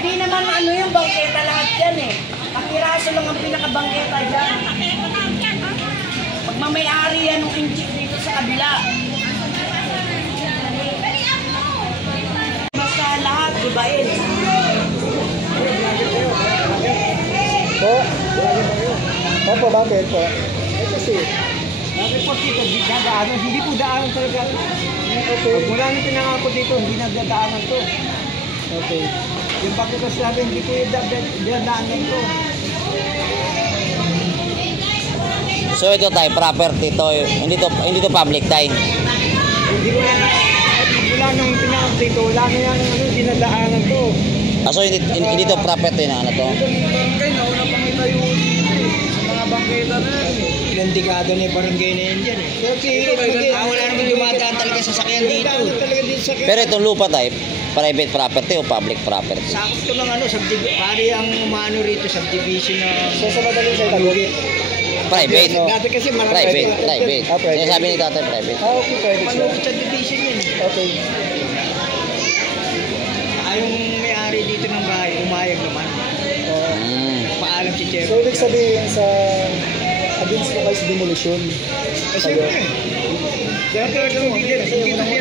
Hindi naman ano yung bangketa lahat yan eh. Kapiraso lang ang pinakabangketa dyan. Pagmamayari yan ng inchik dito sa kabila. Basta lahat, dibain. Po? Opo, bakit po? Kasi, bakit po dito, hindi po daanan talaga. okay. Pag mula nang pinangako dito, hindi nagdadaanan to. Okay. Yung pagkikas namin, hindi po yung dinadaanan to. So ito tayo, property to, hindi to public tayo. Hindi ko yan, mula nang pinangako dito, wala na yan, dinadaanan to. So hindi to property na ano to? Barangay, nauna pang itayo dito eh. Sa mga bangketa na yan eh. Ilang dekada na yung barangay na yan dyan eh. Wala naman dumadaan talaga sasakyan dito. Pero itong lupa tayo, private property o public property? Sakop to ng ano, pari ang umano rito, subdivision na... So, sa madaling sa Taguig? Private. Dati kasi marami. Private. Private. Sinasabi ni tatay private. Okay, private siya. Manukit subdivision yun. Okay. Yung may-ari dito ng bahay, umayag naman. Paalam si Chair. So, ibig sabihin sa against mo kayo sa demolition? Kasi dahil talagang hindi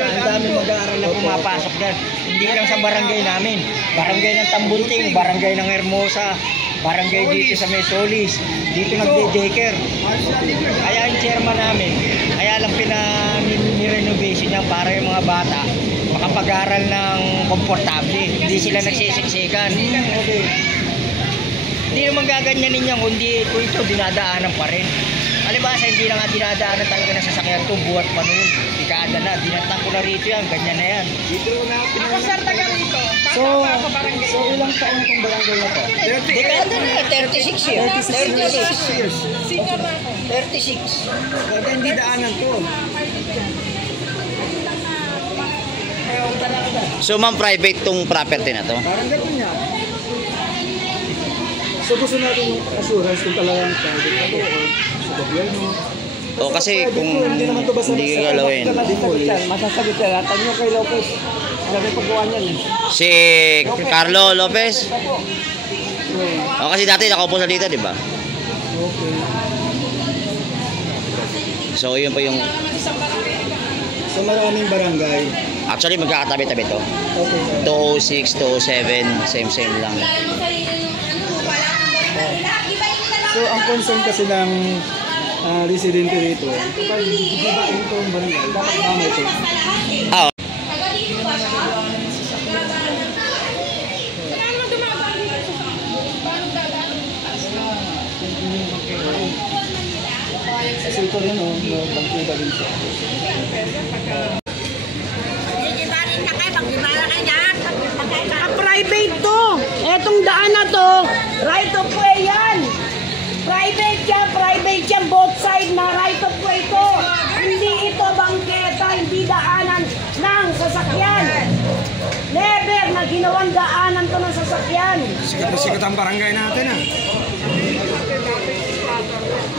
ang dami mag-aaral na pumapasok dyan. Hindi lang sa barangay namin. Barangay ng Tambunting, barangay ng Hermosa, barangay dito sa Mesolis. Dito nagde-daycare. Kaya ang chairman namin, kaya lang pina-renovation niya para yung mga bata makapag-aral ng komportable. Hindi sila nagsisiksikan. Hindi naman gaganyanin niya kundi ito dinadaanan pa rin. Alibasa, hindi na nga dinadaanan talaga ng sasakyan ito buhat pa noon. Ikada na, dinatang ko na rito yan, ganyan na yan. Ako sir, taga rito. So, ilang taon itong barangay na to? Dekada na, 36 years. 36 years. Senior na ako. 36. Kaya hindi daanan to. So ma'am, private tong property na to? Parang gano'n niya. So, gusto natin yung assurance kung talagang private na to o sa gobyerno. O kasi kung hindi gagalawin. Masasagot yan. Tanyo kay Lopez. Sabi pagkuhan yan eh. Si Carlo Lopez? O kasi dati nakaupo sa dito, di ba? Okay. So yun pa yung... So, maraming barangay. Actually magkakatabi-tabi to. Okay. 206, 207, same lang. So, ang concern kasi ng residente rito, kapag ibabain ito ang barangay, dapat tama ito. Ah, Kasi ito rin, bangkita din siya. Private to. Etong daan na to, right of way yan. Private yan, both side na right of way to. Hindi ito bangketa, hindi daanan ng sasakyan. Never na ginawang daanan to ng sasakyan. Sikat na sikat ang barangay natin ah.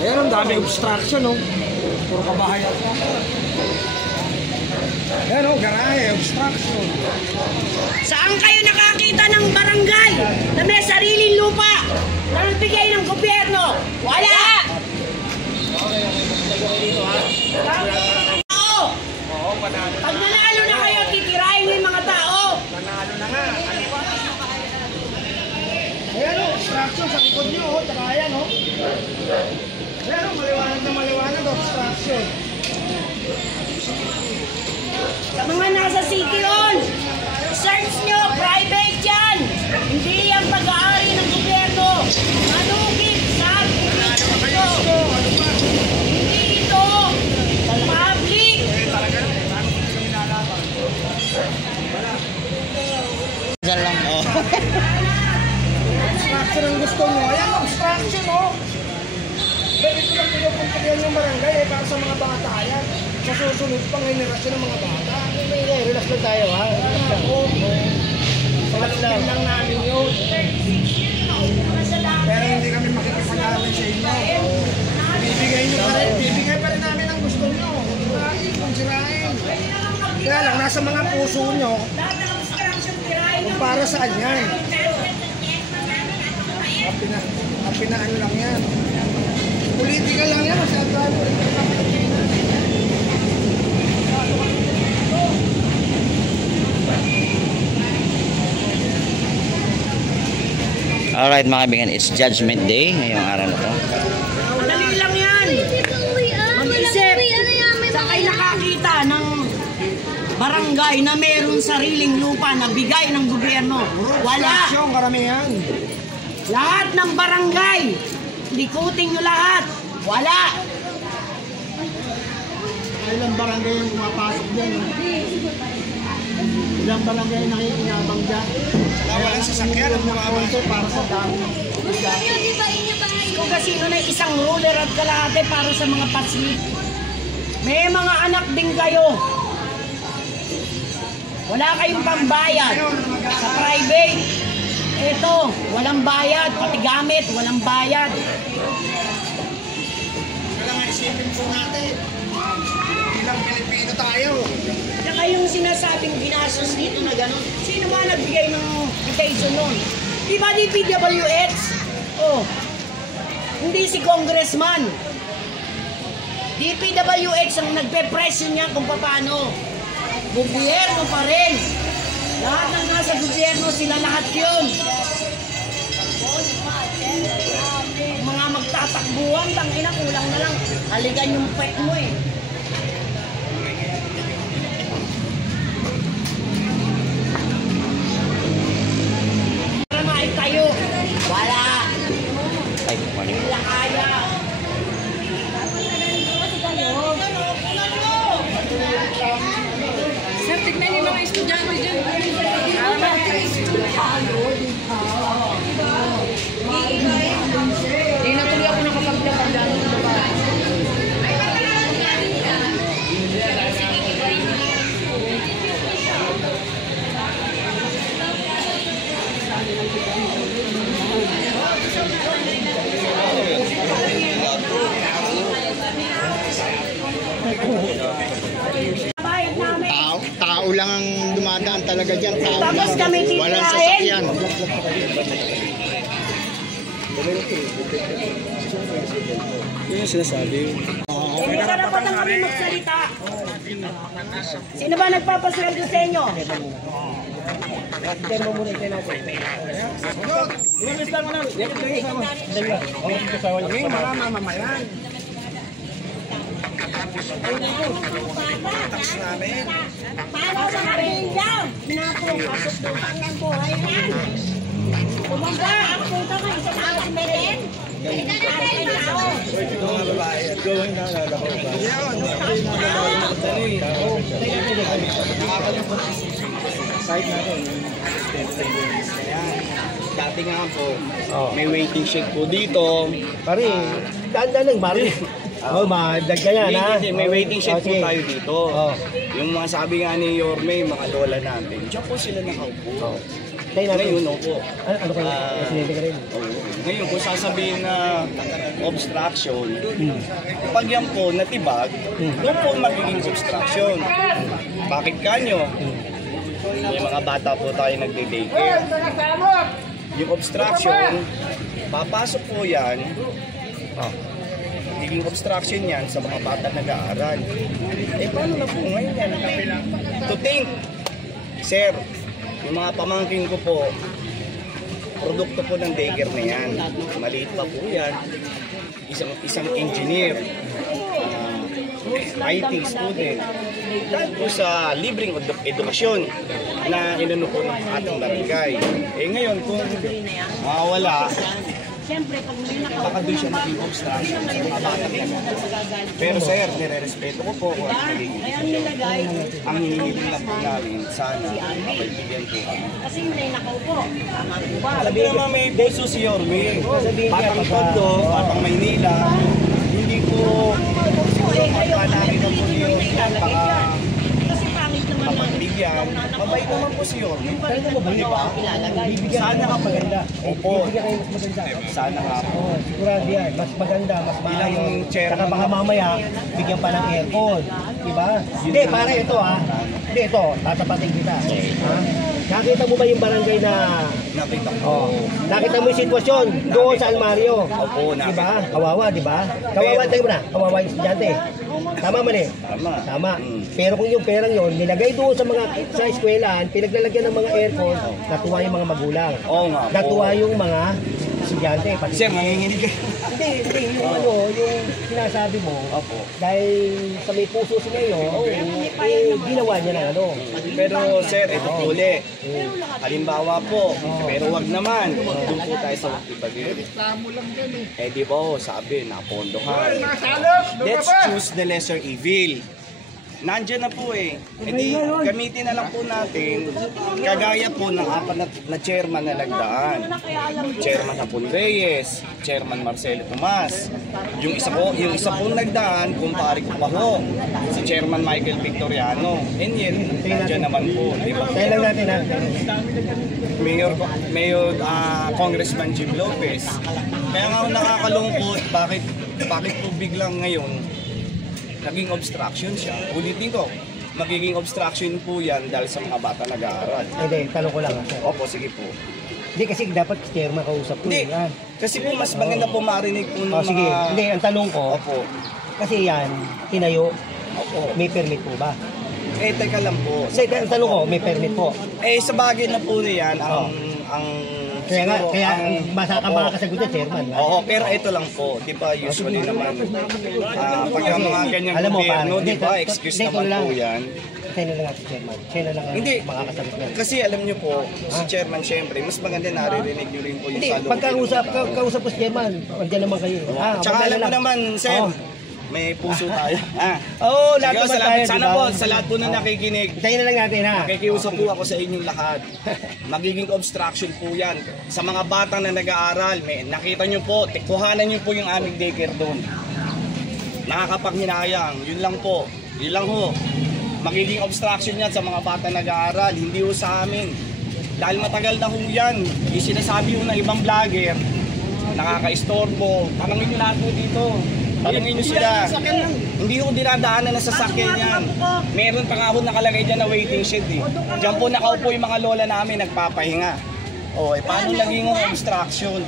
Ayan ang dami obstruction oh. Puro kabahay. Ayan oh, garahe, obstruction. Saan kayo nakakita ng barangay na may sariling lupa na nagbigay ng gobyerno? Wala! Pag nanalo na kayo, titirahin mo yung mga tao. Nanalo na nga. Ano pa? Ayan oh, obstruction sa likod nyo oh. Tsaka ayan oh. Ayan oh, maliwanag na maliwanag obstruction. Sa mga nasa City Hall, search nyo, private yan. Hindi yan pag-aari ng gobyerno. Manukit sa ito. Hindi ito public. dyan lang. Oh. Obstruction ang gusto mo. Ayan, obstruction oh. Dito lang pinupuntihan yung barangay eh, para sa mga bata yan. Sa susunod pang generasyon ng mga bata. Relax lang tayo ha. Relax lang. Relax lang namin yun. Pero hindi kami makikipag-away sa inyo. Bibigay nyo pa rin. Bibigay pa rin namin ang gusto nyo. Kung sirain. Kaya lang, nasa mga puso nyo. Kung para saan yan. Pinaano lang yan. Political lang yan. Masyadaan. Alright mga kaibigan, it's Judgment Day ngayong araw na to. Madali lang yan. Mag-isip. Sa kayo nakakita ng barangay na mayroong sariling lupa na bigay ng gobyerno. Wala. Karamihan. Lahat ng barangay. Likutin nyo lahat. Wala. Ilang barangay yung pumapasok dyan. Ilang barangay yung nakikinabang dyan. Walang sasakyan ang pumapasok para sa dami. Kung kasi na isang ruler at kalahati para sa mga paslit. May mga anak din kayo. Wala kayong pambayad sa private. Ito, walang bayad. Pati gamit, walang bayad. Kailangan isipin po natin. Ilang Pilipino tayo. Saka yung sinasabing ginastos dito na gano'n, sino ba nagbigay ng quotation nun? Di ba di PWH? Oh, hindi si congressman. DPWH ang nagpe-presyo niya kung paano. Gobyerno pa rin. Lahat ng nasa gobyerno, sila lahat yun. Mga magtatakbuhan, tangina, kulang na lang. Haligan yung pet mo eh. Para maitayo. Wala. Ay, mali. Wala kaya. Sir, tignan yung mga estudyante dyan. Hindi na tuloy ako nakapagdapagdan ng babae. Bayad namin. Tao lang ang dumadaan talaga dyan. Tao Tapos lang. kami Walang titirahin. sasakyan. Yun yung sinasabi. Hindi karapatan kami magsalita. Sino ba nagpapasweldo sa inyo? Kami mga mamamayan. Tax namin. Para sa pamilya, pinapapasok ng pangang buhay na. Kumanda, ang punta ka, isa na ang meren. Mga babae. Gawin na lalako ba? Site natin. Dati nga po, may waiting shed po dito. Pare, daan lang, pare. Oh, madag ka yan, ha? Hindi, may waiting shed po Okay. tayo dito. Oh. Yung mga sabi nga ni Yorme, mga lola natin, diyan po sila nakaupo. Tayo natin. Ngayon, opo. Ano kayo? Presidente ka rin. Oo. Ngayon, kung sasabihin na obstruction, pag yan po natibag, doon po magiging obstruction. Bakit kanyo? May mga bata po tayo nagde-daycare. Yung obstruction, papasok po yan, magiging obstruction yan sa mga bata nag-aaral. Eh, paano na po ngayon yan? To think, sir, yung mga pamangkin ko po, produkto po ng daycare na yan. Maliit pa po yan. Isang engineer, IT student. Dahil po sa libreng edukasyon na inano po ng ating barangay. Eh ngayon, kung mawala, Siyempre, pag may baka doon siya naging obstruction sa mga batang yan. Pero sir, nire-respeto ko po kung ano nagiging Kaya nilagay, ang hinihiling lang po namin, sana mapagbigyan po kami. kasi hindi nakaupo. Tama po ba? Sabi naman may puso si Yorme, Batang Tondo, Batang Maynila, hindi po siguro pagkalaki na po ni Yorme, baka Kasi pangit naman na mapagbigyan. Mabait naman po si Yorme. Talaga mo ba, di ba? ilalagay. Sana ka Maganda. Opo, Bibigyan kayo mas maganda. sana nga po. Oh, sigurado yan. Mas maganda, mas maayos. Ilang chairman Saka baka na- mamaya, bigyan pa ng aircon. Diba? Hindi, pare, ito ha. Hindi, ito. Tatapatin kita. Ha? Nakita mo ba yung barangay na nakita ko. Oh. Nakita mo yung sitwasyon doon sa Almario. Opo, nakita Diba? ko. Kawawa, diba? Kawawa, tayo mo na. Kawawa yung estudyante. Tama man eh. Tama. Tama. Mm. Pero kung yung perang yon nilagay doon sa eskwelahan, pinaglalagyan ng mga aircon, natuwa yung mga magulang. Oo nga po. Natuwa yung mga estudyante. Pati Sir, nanginginig ka. Hindi, yung ano, yung sinasabi mo, Opo. dahil sa may puso si Mayor, ginawa niya ng ano. Pero sir, ito po uli. Halimbawa po, pero wag naman. Doon po tayo sa Bagay. Eh di ba sabi, napondohan. Let's choose the lesser evil. Nandiyan na po eh. E di, gamitin na lang po natin, kagaya po ng apat na chairman na nagdaan. Chairman Hapon Reyes, Chairman Marcelo Tomas. Yung isa po nagdaan, kumpare ko pa ho, si Chairman Michael Victoriano. And yet, nandiyan naman po, di ba? Kaya lang natin ha. Mayor Congressman Jim Lopez. Kaya nga ako nakakalungkot, bakit po biglang ngayon naging obstruction siya. Ulitin ko, magiging obstruction po yan dahil sa mga bata nag-aaral. Hindi, tanong ko lang ha. Opo, sige po. Hindi kasi dapat chairman kausap ko. Hindi, Yan. kasi po mas maganda po marinig po ng Oh, sige. Hindi, ang tanong ko, Opo. kasi yan, tinayo, Opo. may permit po ba? Eh, teka lang po. Kasi ang tanong ko, may permit po. Eh, sa bagay na po yan, ang Kaya nga, siguro, kaya ang- basta ka Opo. makakasagot na chairman. Ha? Oo, pero ito lang po, di ba usually naman, pagka mga ganyang Alam mo, gobyerno, pare, di ba, hindi, excuse hindi, naman ito lang. po yan. Siya na lang natin chairman. Siya na lang ang Hindi. makakasagot na. Kasi alam nyo po, si chairman syempre, mas maganda naririnig nyo rin po yung Hindi, salubin pagkausap, ng tao. kausap ko si chairman, andyan naman kayo. Tsaka alam mo lang. naman, sir, Oh. may puso tayo. Oo, lahat Sige, naman tayo, sana diba? po, sa lahat po na nakikinig, Tayo na lang natin ha. nakikiusap po ako sa inyong lahat. Magiging obstruction po yan. Sa mga bata na nag-aaral, nakita nyo po, kuhanan nyo po yung aming daycare doon. Nakakapanghinayang, yun lang po. Yun lang ho. Magiging obstruction yan sa mga bata nag-aaral, hindi ho sa amin. Dahil matagal na ho yan. Yung sinasabi ho ng ibang vlogger, nakaka-istorbo. Tanungin nyo lahat po dito. Tanungin nyo sila. Hindi ko dinadaanan na sasakyan yan. Meron pa nga ako nakalagay dyan na waiting shed eh. Diyan po nakaupo yung mga lola namin nagpapahinga. O, eh paano naging obstruction?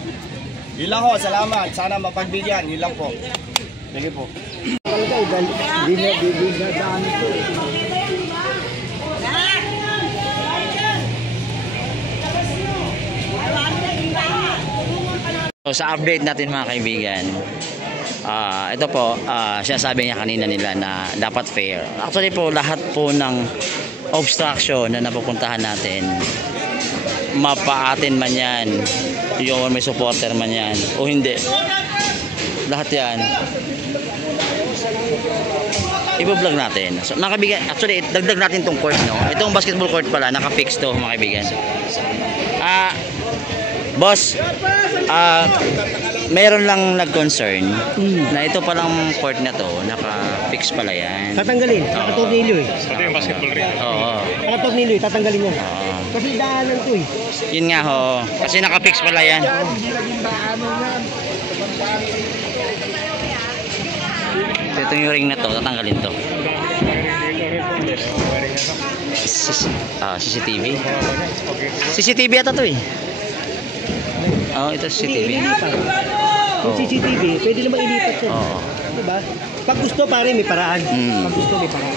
Yun lang ho, salamat. Sana mapagbigyan. Yun lang po. Sige po. So, sa update natin mga kaibigan, ito po, sinasabi niya kanina nila na dapat fair. Actually po, lahat po ng obstruction na napupuntahan natin, mapaatin man yan, yung may supporter man yan, o hindi. Lahat yan, i-vlog natin. So, mga kaibigan, actually, dagdag natin tong court, no? Itong basketball court pala, naka-fix to, mga kaibigan. Boss, meron lang nag-concern na ito palang court na to, naka-fix pala yan. Tatanggalin, nakatornilyo eh. Pati yung basketball rin. Oo. Nakatornilyo eh, tatanggalin yan. Oo. Kasi daanan to eh. Yun nga ho, kasi naka-fix pala yan. Ito yung ring na to, tatanggalin to. CCTV. CCTV ata to eh. Ito CCTV. Yung CCTV, pwede naman ilipat yan. Oo. Diba? Pag gusto pare, may paraan. Pag gusto, may paraan.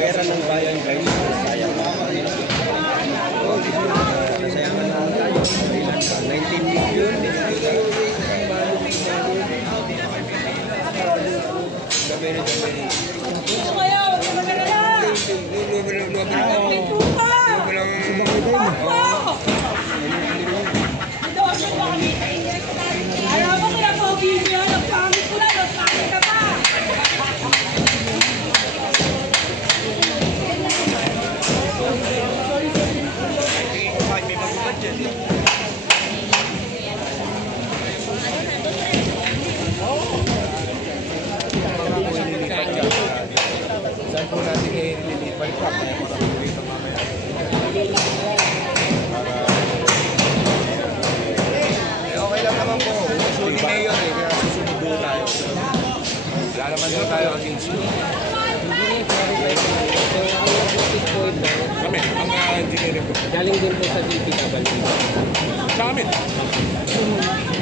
Pera ng bayan guys, sayang nasayangan lang tayo. 19 million. Ayaw mo kaya po, Bibi, nagpangit ko na, nagpangit ka pa. Saan po natin ililipat pa? Para Kami, ang engineering ko. Galing din po sa DPWD. Sa amin.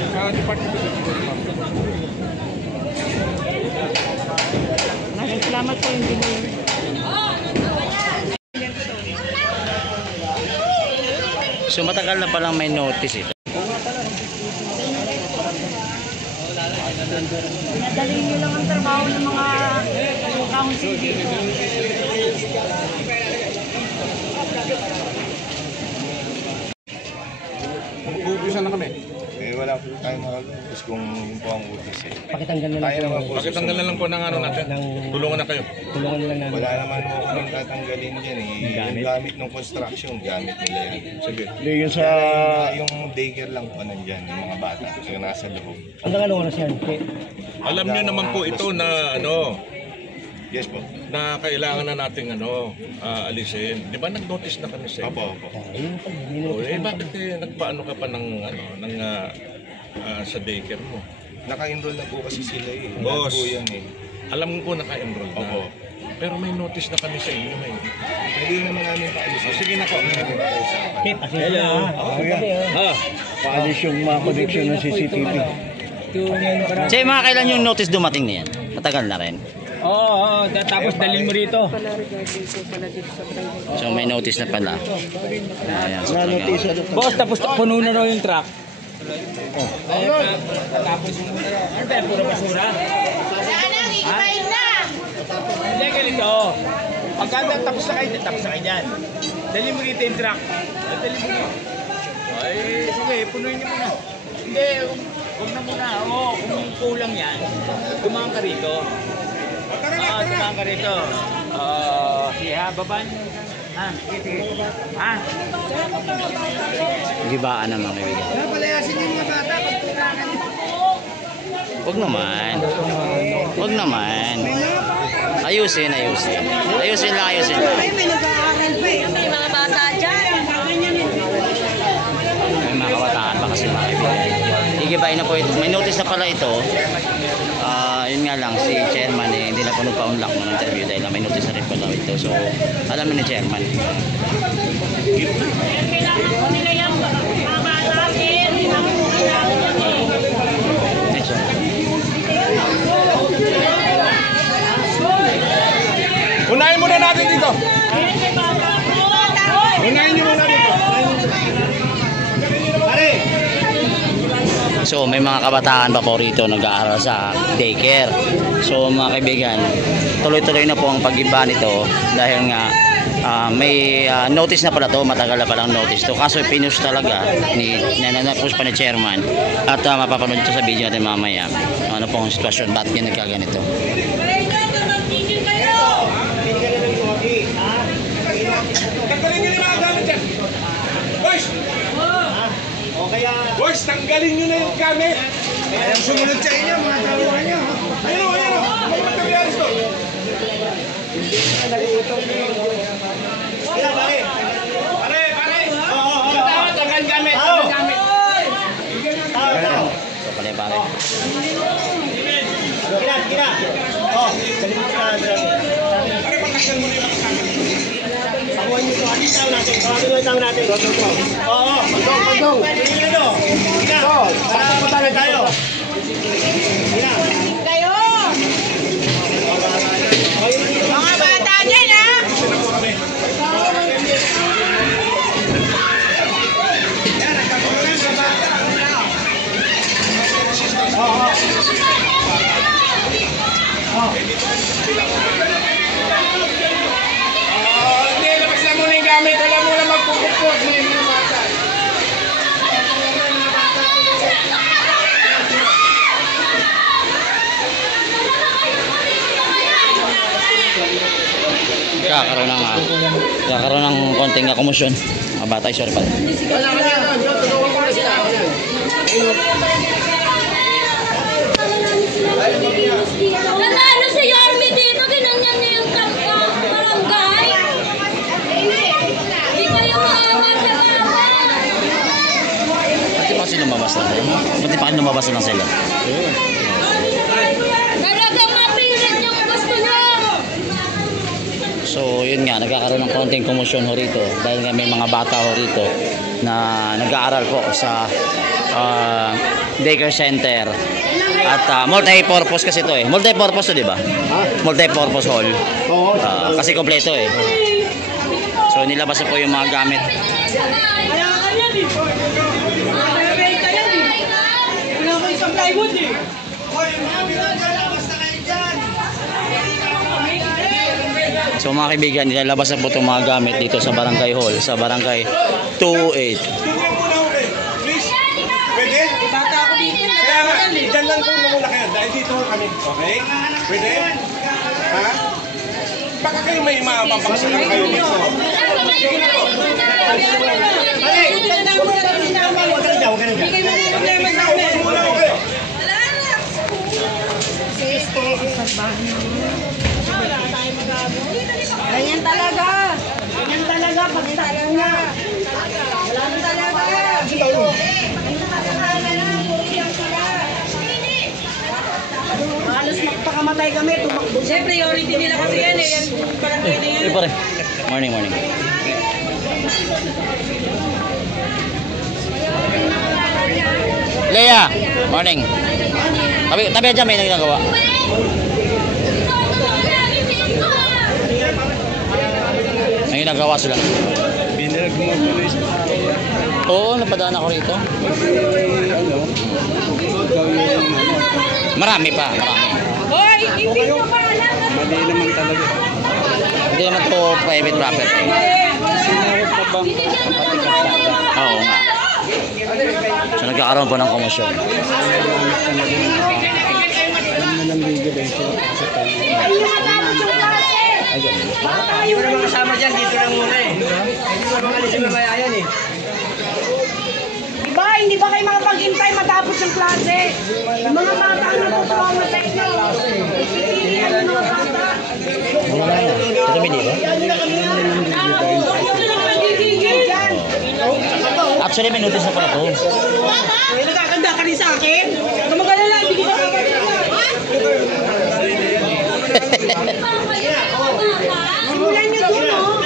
Sa Department of Engineering. Maraming salamat po, engineer. So matagal na palang may notice ito. Pinadaling nyo lang ang trabaho ng mga council dito. Mag-uumpisa na kami. Eh, wala po tayong makagubos kung yun po ang utos eh. Pakitanggal na lang Tayo naman po. Bakit ang lang po ng ano natin? Tulungan na kayo. Tulungan nila namin. Wala naman po kami tatanggalin dyan eh. Yung gamit ng construction, gamit nila yan. Sige. Yung sa... Yung daycare lang po nandyan, yung mga bata. Yung nasa loob. Hanggang ano oras yan? Alam niyo naman po ito na ano, Yes po. na kailangan na nating ano, alisin. Di ba nag-notice na kami sa inyo? Opo, opo. O, eh bakit nagpaano ka pa ng ano, ng sa daycare mo? Naka-enroll na po kasi sila eh. Boss. Lahat po yan eh. Alam ko naka-enroll na. Opo. Pero may notice na kami sa inyo eh. Hindi naman namin paalisin. Sige na po. Okay, pasensya na ha. Paalis yung mga connection ng CCTV. Che, mga kailan yung notice dumating na yan? Matagal na rin. Oo, tapos dalhin mo rito. So may notice na pala. Ayan, so talaga. Boss, tapos puno na raw yung truck. Tapos yung ano ba, puro basura? Hindi, ganito. Pagka tapos na kayo dyan. Dali mo rito yung truck. Dali mo rito. Ay, sige, punuin niyo muna. Hindi, huwag na muna. Oo, kung kulang yan, dumaan ka rito. Dumaan ka rito. Sige ha, babaan niyo. Ha, sige. Ha? Gibaan naman kaibigan. Huwag naman. Huwag naman. Ayusin. Ayusin lang. May nag-aaral pa eh. May mga bata dyan. May mga kabataan pa kasi mga kaibigan. Igibain na po ito. May notice na pala ito. Yun nga lang, si chairman hindi na po nagpa-unlock ng interview dahil may notice na rin pala ito. So, alam na ni chairman. Kailangan ko nila yan. Mga bata din. Kailangan ko kailangan yan eh. Ay, sorry. Unahin muna natin dito. Unahin niyo muna dito. So may mga kabataan pa po rito nag-aaral sa daycare. So mga kaibigan, tuloy-tuloy na po ang pag-iba nito dahil nga may notice na pala to, matagal na palang notice to. Kaso pinush talaga na-push pa ni chairman at mapapanood ito sa video natin mamaya. Ano pong sitwasyon, bakit yan nagkaganito. Tanggalin niyo yung mga gamit dyan. Boys! Boys, tanggalin niyo na yung gamit. Ayang sumunod sa inyo, mga trabaho niyo. Ayun o. Mga materialis to. Pare. Tanggal gamit. So pare. Kira. Oh, kalimut ka. Pakuha niyo ito. Ano tawag natin? Oo. Pagdong. Kira. Patapatan tayo. Kira. Kayo! Mga bata dyan ha! Hindi, labas na muna yung gamit. Wala muna magpupukpok. May mga bata. Kakaroon ng konting komosyon. Mga bata, sorry pala. Nanalo si Yorme dito, ginanyan niya yung barangay. Di kayo maawa sa bawat. Pati pa kasi lumabas lang sila. Pati pa kasi lumabas lang sila. Talagang mapilit yung gusto niya. yun nga, nagkakaroon ng konting komosyon ho rito dahil nga may mga bata ho rito na nag-aaral po sa daycare center. At multi-purpose kasi ito eh. Multi-purpose to, di ba? Multi-purpose hall. Kasi kompleto eh. So nilabas po yung mga gamit. So mga kaibigan, nilalabas na po itong mga gamit dito sa barangay hall, sa barangay 208. Pwede? Kaya nga, dyan lang po muna kayo dahil dito kami. Okay? Pwede? Ha? Baka kayo may mapapagsakan kayo dito. Sige na po. Ganyan talaga. Ganyan talaga pagsalang niya. Wala na talaga. Halos magpakamatay kami. Tumakbo. Siyempre, priority nila kasi yan eh. Yan, parang pwede yan. Ay pare. Morning, morning. Leia, morning. Tabi dyan may nagagawa. May ginagawa sila. Binirag mo tuloy sa Oo, napadaan ako rito. Marami pa, marami. Hoy, hindi nyo pa alam. mali naman talaga. Hindi naman to private property. Sinawag pa bang pati kalsada? Oo nga. So nagkakaroon po ng komosyon. Alam na lang bigay ba yung sila sa tayo? Ay, ganun. Hindi ko naman kasama dyan, dito lang muna eh. Hindi ko naman alisin na mayayan eh. Diba, hindi ba kayo makapag-intay matapos yung klase? Yung mga bata na natutuwa mo sa inyo. Ano yung mga bata? Sa tabi di ba? Actually may notice na pala to. Nagkakanda ka rin sa akin? Kamagala lang, hindi kita simulan niyo doon, no?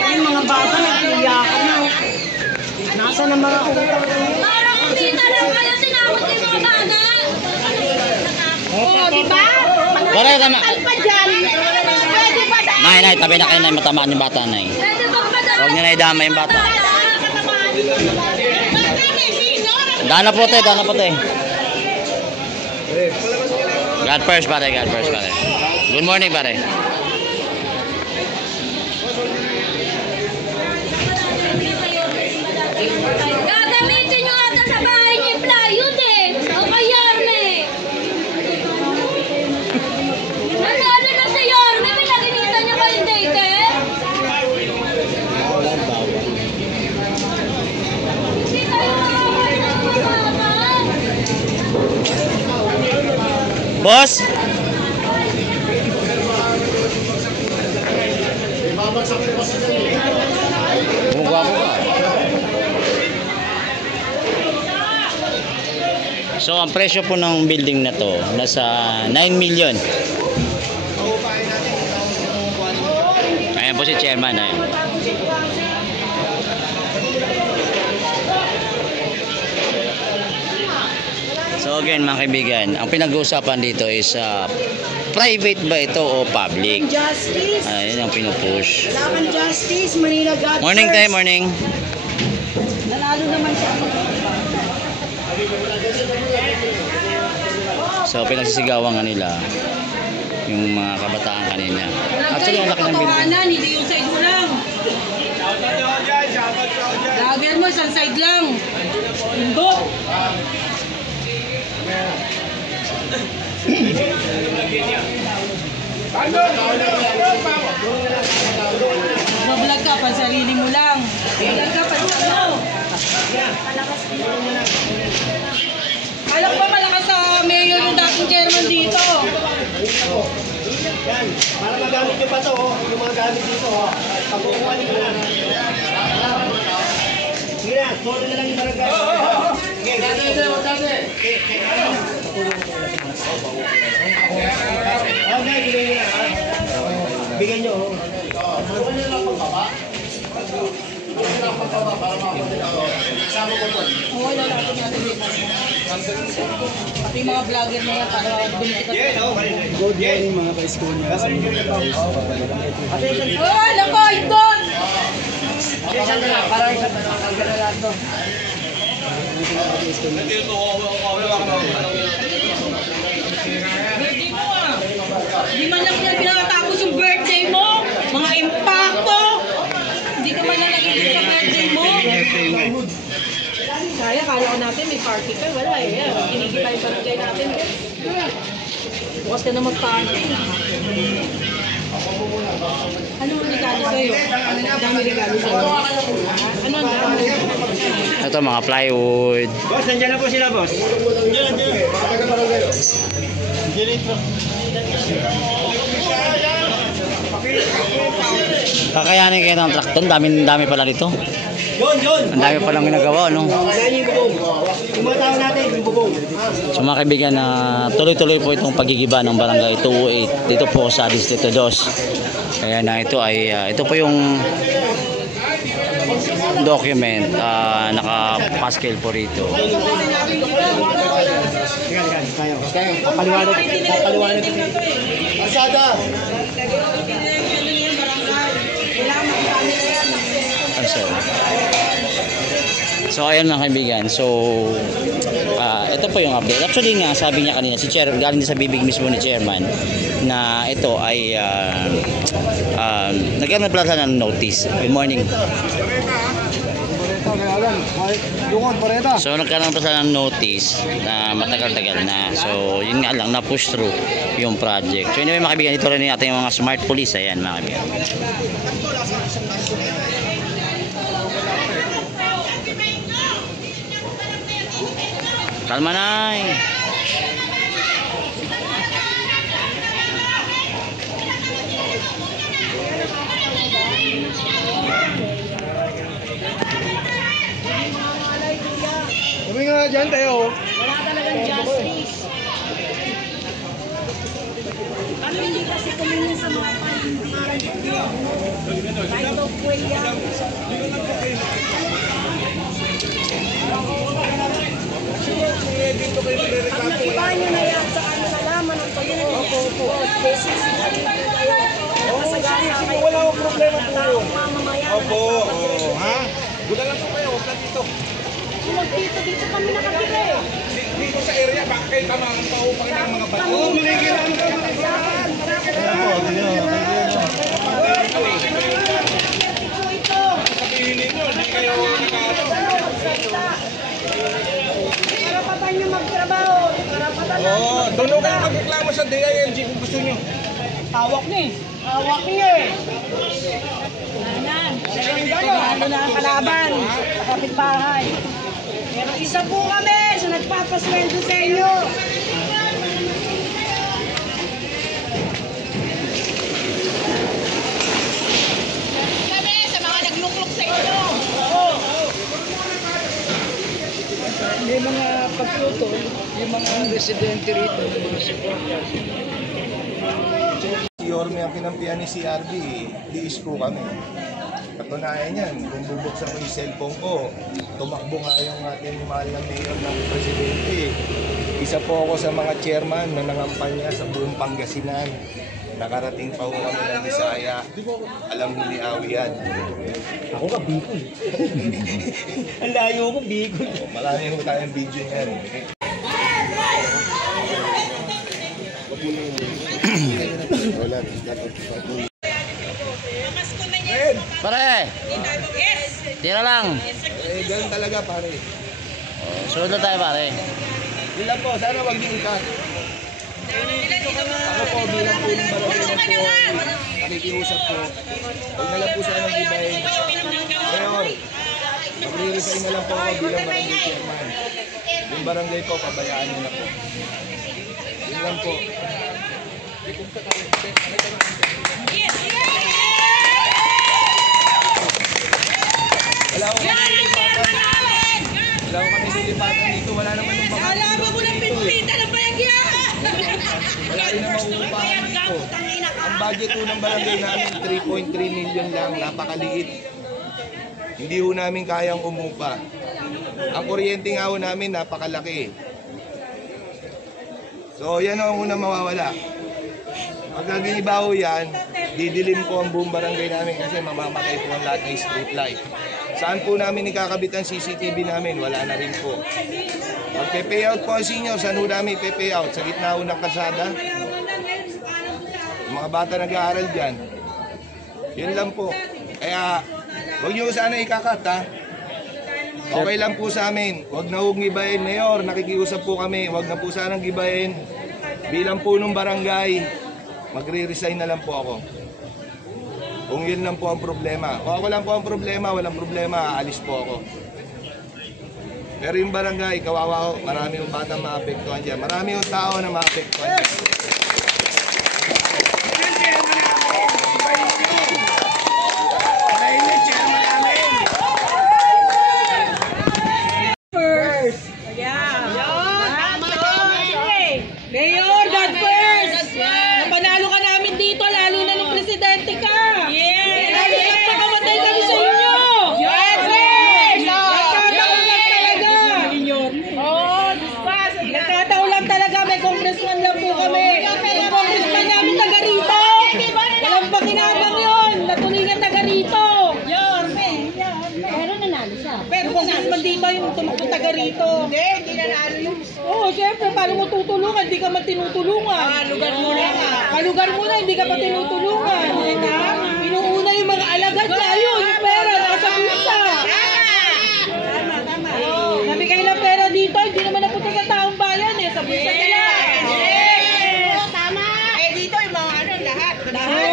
Ang mga bata nag-iyakan na. Nasa na mga utang? Para kung dito lang kayo, tinakot yung mga bata. Oh, di ba? Wala tama. Pa dyan. Pwede pa dahil. Nay, tabi na kayo na matamaan yung bata, nay. Pwede bang padala? Huwag niyo na idama yung bata. Dana po te, dana po te. God first pare, God first pare. Good morning pare. Gagamitin nyo ata sa bahay ni Plywood eh. O kay Yorme. Nanalo na si Yorme. Pinaginitan nyo ba yung daycare? Hindi kayo makakawin ng mga bata. Boss. Bumugwapo ka. So ang presyo po ng building na to nasa 9 million. Ayan po si chairman ayan. So again mga kaibigan, ang pinag-uusapan dito is private ba ito o public? Justice. Ayan ang pinupush. Laban justice, Manila God Morning first. tayo, morning. Nanalo naman siya. So pinagsisigawan nga nila yung mga kabataan kanina. Actually ang laki ng building. Katawanan, hindi yung side mo lang. Lager mo, isang side lang. Indo. Mag-vlog ka, pan sarili mo lang. Vlog ka, pan sarili mo. Alam ko malakas sa mayor yung dating chairman dito. Yan, para magamit nyo pa to, yung mga gamit dito, pakukuha nyo na. Sige na, solo na lang yung barangay. Okay, bigyan nyo. Pati yung mga vlogger na yan, para bumiti ka. Good morning mga ka-school niya. Oh, lako, doon! Para isang lahat to. Hindi man lang yan pinatapos yung birthday mo. Mga impacto. Hindi ka man lang nagiging sa birthday mo. Kaya, kala ko natin may party ka. Wala eh. Kinigit tayo birthday natin. Bukas ka na mag-party. Ano ang regalo sa'yo? Ang dami regalo sa'yo. Ano ang dami? Ito mga plywood. Boss, nandiyan na po sila, boss. Kakayanin kayo ng trakton, dami pala dito. Ang dami palang ginagawa, no? Yung mga tao natin, yung bubong. So mga kaibigan, tuloy-tuloy po itong pagigiba ng barangay 208 dito po sa Distrito 2. Kaya na ito ay ito po yung document naka-pascal po rito. Papaliwanag. Asada! So ayan mga kaibigan. So ito po yung update. Actually nga sabi niya kanina si Chair, galing sa bibig mismo ni Chairman na ito ay nagkaroon na pala ng notice. Good morning. So nagkaroon pa sa ng notice na matagal-tagal na. So yun nga lang na push through yung project. So anyway mga kaibigan, ito rin natin yung mga smart police. Ayan mga kaibigan. Kalma na. Kami nga dyan tayo. Wala talagang justice. Ano hindi kasi tumingin sa mga panindigan nyo? Right of way yan. Pag-iba nyo na yan sa ano nalaman ng pag-iba. Basis kayo. Wala akong problema po yun. Mamamayan. Opo, ha? Gula lang po kayo, huwag na dito. Dito kami nakatira eh. Dito sa area, bakit kayo tamang paupang ng mga bato? Oo, manigilan kami saan. Sabihin ninyo, hindi kayo nag-ano. Karapatan nyo magtrabaho. Karapatan Oo, doon kayo magreklamo sa DILG kung gusto nyo. Hawak niya eh. Hawak niya eh. Ano na ang kalaban sa kapitbahay. Pero isa po kami sa nagpapasweldo sa inyo. Kami sa mga nagluklok sa inyo. May mga pagtutol, yung mga residente rito, yung mga supporters. Si Yorme ang kinampihan ni CRB, di-isko kami. Katunayan yan, kung bubuksan ko yung cellphone ko, tumakbo nga yung ating mahal na mayor ng presidente. Isa po ako sa mga chairman na nangampanya sa buong Pangasinan. Nakarating pa ho kami ng Bisaya. Alam mo ni Awi yan. Ako ka, Bicol. Ang layo ko, Bicol. Marami ho tayong video niyan. Pare. Tira lang. Eh, ganun talaga pare. Sunod na tayo pare. Yun lang po, sana wag niyo ikat. Ako po bilang po ng barangay po, nakikiusap po. Huwag na lang po sana ng gibay. Mayor, magre-resign na lang po ako bilang barangay chairman. Yung barangay po, pabayaan niyo na po. Yun lang po. Wala ko kami nilipatan dito, wala naman yung mga Alam ko ng pinpita ng bayagya! wala rin naman uupahan dito. Ang budget po ng barangay namin, 3.3 million lang, napakaliit. Hindi ho namin kayang umupa. Ang kuryente nga ho namin, napakalaki. So yan ang unang mawawala. Pag giniba ho yan, didilim po ang buong barangay namin kasi mamamatay po ang lahat ng street light. Saan po namin ikakabit ang CCTV namin? Wala na rin po. Magpe-payout po ang senior, saan ho namin ipe-payout? Sa gitna ho ng kalsada? Mga bata nag-aaral dyan. Yun lang po. Kaya, huwag nyo sana ikakat ha. Okay lang po sa amin. Huwag na huwag gibayin. Mayor, nakikiusap po kami. Huwag na po sanang gibayin. Bilang po ng barangay, magre-resign na lang po ako. Kung yun lang po ang problema. Kung ako lang po ang problema, walang problema, aalis po ako. Pero yung barangay, kawawa ko, marami yung bata maapektuhan dyan. Marami yung tao na maapektuhan dyan. Mayor, God first! Napanalo ka namin dito, lalo na nung presidente ka! Yes! Lalo na pakamatay kami sa inyo! Yes! Nagkataon lang talaga! Nagkataon lang talaga, may congressman lang po kami! Yung congressman namin taga rito! Walang pakinabang yun! Natuloy na taga rito! Pero nanalo siya. Pero congressman dito yung tumakbo taga rito! Hindi nanalo yung... Oo, siyempre, paano mo tutulungan? Hindi ka man tinutulungan. Kalugar mo na. Kalugar mo na, hindi ka pa tinutulungan. Inuuna yung mga alagad na yun. Yung pera, nasa bulsa. Tama. Sabi kayo lang pera dito, hindi naman naputi ka taong bayan eh. Sa bulsa nila. Tama. Dito yung mga lahat. Lahat.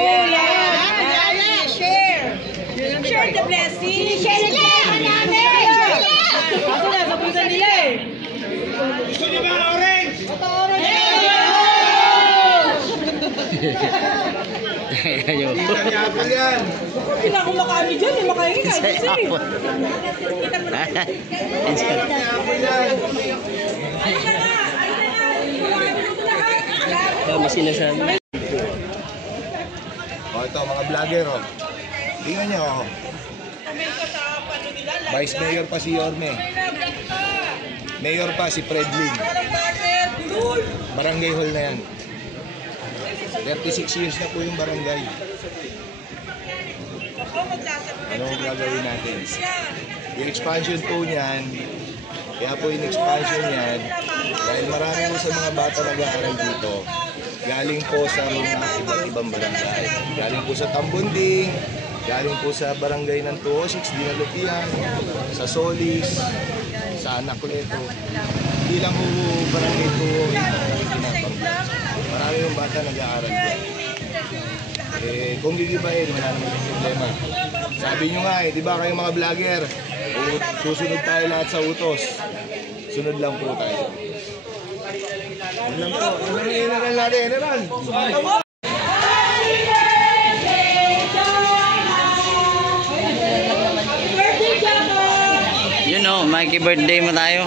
Share the blessing. Share the blessing namin. Ako nasa bulsa nila eh. Gusto niyo ba ng orange? Kayo. Kita niya po yan. Hindi na ako makaano dyan eh. Makahingi kahit isa eh. Dami sinasabi. O ito, mga vlogger o. Tingnan nyo o. Vice Mayor pa si Yorme. Mayor pa si Fredlin. Barangay hall na yan. 36 years na po yung barangay. Ano ang gagawin natin? Yung expansion po niyan, kaya po yung expansion niyan, dahil marami po sa mga bata nag-aaral dito, galing po sa mga iba't ibang barangay. Galing po sa Tambunding, galing po sa barangay ng 206, Dinalutian, sa Solis, sa Anacleto. Hindi lang po barangay 208 marami yung bata nag-aaral dyan. Kung gigibahin, wala naman yung problema. Sabi nyo nga di ba kayo mga vlogger, susunod tayo lahat sa utos. Sunod lang po tayo. Ano lang po, ano lang inaral natin, inaral. Yun o, Mikey birthday mo tayo.